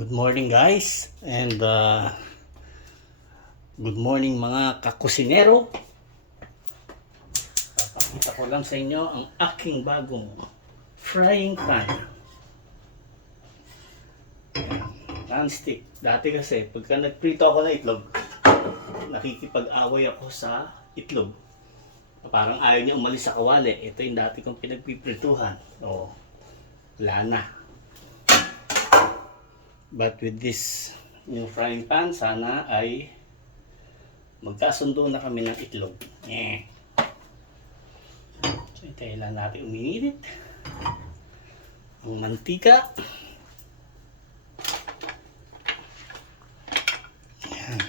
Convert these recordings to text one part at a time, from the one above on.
Good morning guys and good morning mga kakusinero. Papakita ko lang sa inyo ang aking bagong frying pan. Non-stick. Dati kasi pagka nagprito ako ng itlog, nakikipag-away ako sa itlog. Parang ayaw niya umalis sa kawali. Ito yung dati kong pinagpiprituhan. Wala na. But with this new frying pan, sana ay magkasundo na kami ng itlog. So, hintayin lang natin uminit ang mantika. Yan.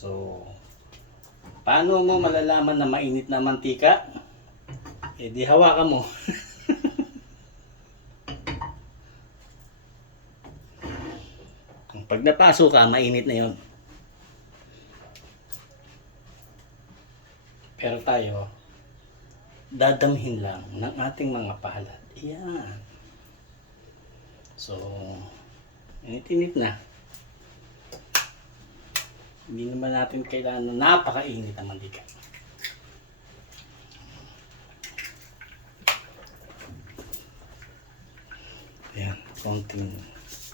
So, paano mo malalaman na mainit na mantika? Eh di hawakan mo. Pag napasok ka, mainit na yon. Pero tayo, dadamhin lang ng ating mga palad. Yan. So, init-init na. Hindi naman natin kailangan na napakainit ang mantika. Ayan, konting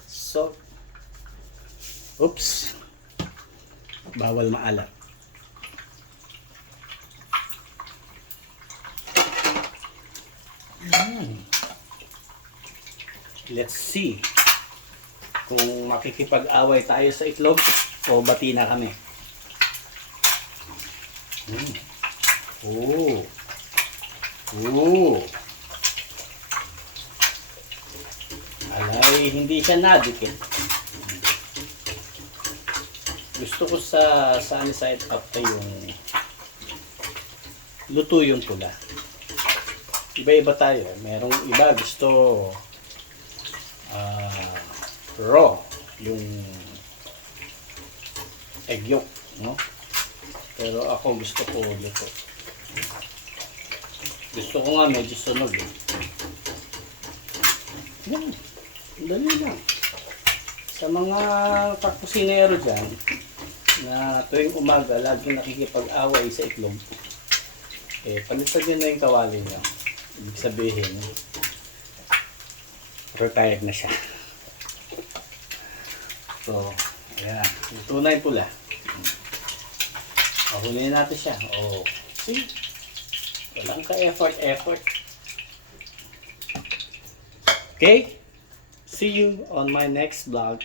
salt. Oops. Bawal maalat. Let's see kung makikipag-away tayo sa itlog o bati na kami. Alay, hindi siya nadikit. Gusto ko sa sunny side up yung luto yung pula. Iba-iba tayo. Merong iba gusto raw yung egg yolk, no? Pero ako gusto ko luto. Gusto ko nga medyo sunog eh. Yan, dali lang. Sa mga kakusinero dyan na tuwing umaga laging nakikipag-away sa itlog, eh palitan nyo na yung kawali nyo. Ibig sabihin retired na siya. So, ayan. Ito na yung pula. Pahunin natin siya. See? Walang ka-effort. Okay? See you on my next vlog.